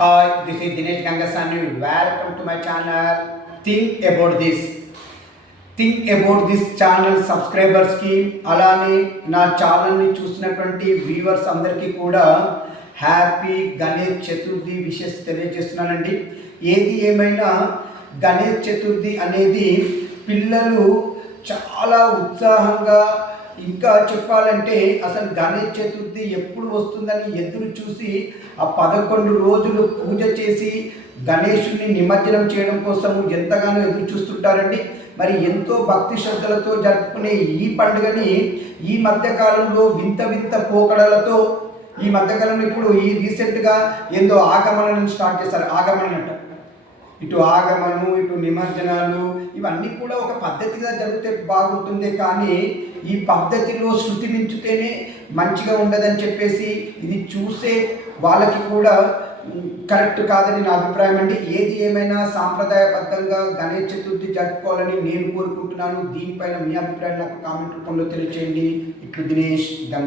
Hi, this is Dinesh Gangasani. Welcome to my channel. Think about this. Think about this channel సబ్స్క్రైబర్స్కి అలానే నా ఛానల్ని చూసినటువంటి viewers అందరికీ కూడా హ్యాపీ గణేష్ చతుర్థి విషెస్ తెలియజేస్తున్నానండి. ఏది ఏమైనా గణేష్ చతుర్థి అనేది పిల్లలు చాలా ఉత్సాహంగా, ఇంకా చెప్పాలంటే అసలు గణేష్ చతుర్థి ఎప్పుడు వస్తుందని ఎదురు చూసి ఆ 11 రోజులు పూజ చేసి గణేషుని నిమజ్జనం చేయడం కోసం ఎంతగానో ఎదురు చూస్తుంటారండి. మరి ఎంతో భక్తి శ్రద్ధలతో జరుపుకునే ఈ పండుగని ఈ మధ్యకాలంలో వింత వింత పోకడలతో ఈ మధ్యకాలంలో ఇప్పుడు ఈ రీసెంట్గా ఏందో ఆగమనాన్ని స్టార్ట్ చేశారు. ఆగమనం అంట, ఇటు ఆగమను ఇటు నిమజ్జనాలు ఇవన్నీ కూడా ఒక పద్ధతిగా జరిగితే బాగుంటుంది, కానీ ఈ పద్ధతిలో శృతి మించితేనే మంచిగా ఉండదని చెప్పేసి ఇది చూసే వాళ్ళకి కూడా కరెక్ట్ కాదని నా అభిప్రాయం అండి. ఏది ఏమైనా సాంప్రదాయబద్ధంగా గణేష్ చతుర్థి జరుపుకోవాలని నేను కోరుకుంటున్నాను. దీనిపైన మీ అభిప్రాయం నాకు కామెంట్ రూపంలో తెలియచేయండి. ఇట్లు దినేష్ గంగ.